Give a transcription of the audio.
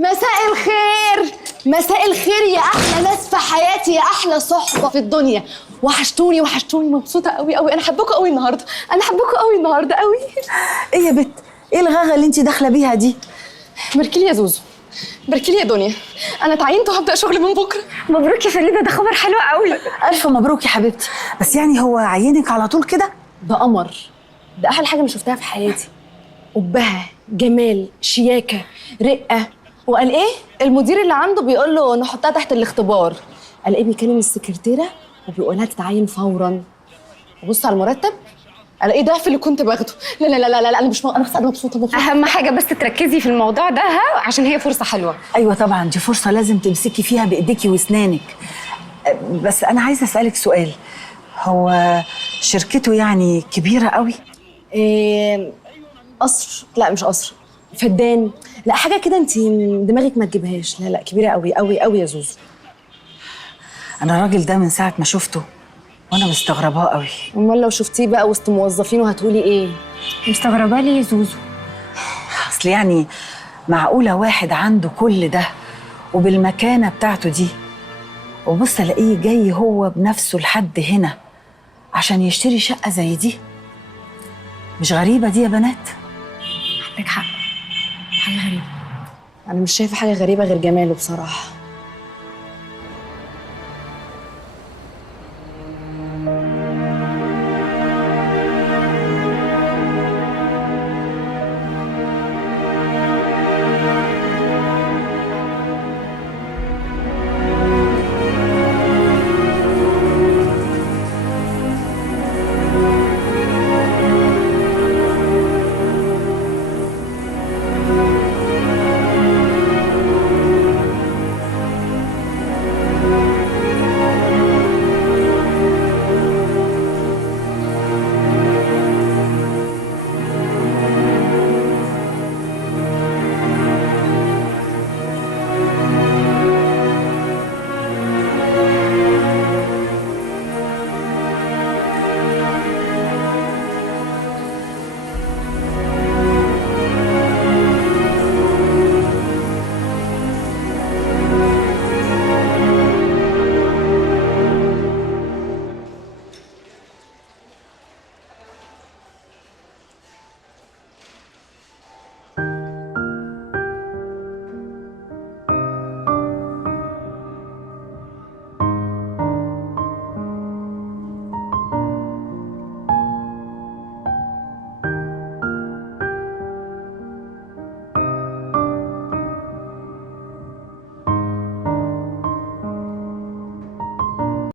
مساء الخير، مساء الخير يا احلى ناس في حياتي، يا احلى صحبه في الدنيا. وحشتوني وحشتوني، مبسوطه قوي قوي. انا حبكم قوي النهارده، انا حبكم قوي النهارده قوي. ايه يا بت؟ ايه الغاغه اللي انت داخله بيها دي؟ باركيلي يا زوزو، باركيلي يا دنيا، انا اتعينت وهبدا شغل من بكره. مبروك يا فريده، ده خبر حلو قوي. الف مبروك يا حبيبتي. بس يعني هو عينك على طول كده؟ ده قمر، ده احلى حاجه انا شفتها في حياتي. قبها، جمال، شياكه، رقه. وقال ايه المدير اللي عنده بيقول له نحطها تحت الاختبار. قال ايه بيكلم السكرتيره وبيقول لها تتعين فورا. بص على المرتب، قال ايه ضعف اللي كنت باخده. لا لا لا لا لا، انا مش انا بس انا مبسوطه. اهم حاجه بس تركزي في الموضوع ده، ها، عشان هي فرصه حلوه. ايوه طبعا، دي فرصه لازم تمسكي فيها بايديكي واسنانك. بس انا عايزه اسالك سؤال، هو شركته يعني كبيره قوي؟ إيه، قصر؟ لا مش قصر، فدان. لا حاجه كده انت دماغك ما تجيبهاش. لا لا، كبيره قوي قوي قوي يا زوزو. انا الراجل ده من ساعه ما شفته وانا مستغرباه قوي. امال لو شفتيه بقى وسط موظفينه هتقولي ايه؟ مستغربه ليه يا زوزو؟ اصل يعني معقوله واحد عنده كل ده وبالمكانه بتاعته دي، وبص الاقيه جاي هو بنفسه لحد هنا عشان يشتري شقه زي دي؟ مش غريبه دي يا بنات؟ عندك حق، حاجه غريبه. انا مش شايفه حاجه غريبه غير جماله بصراحه.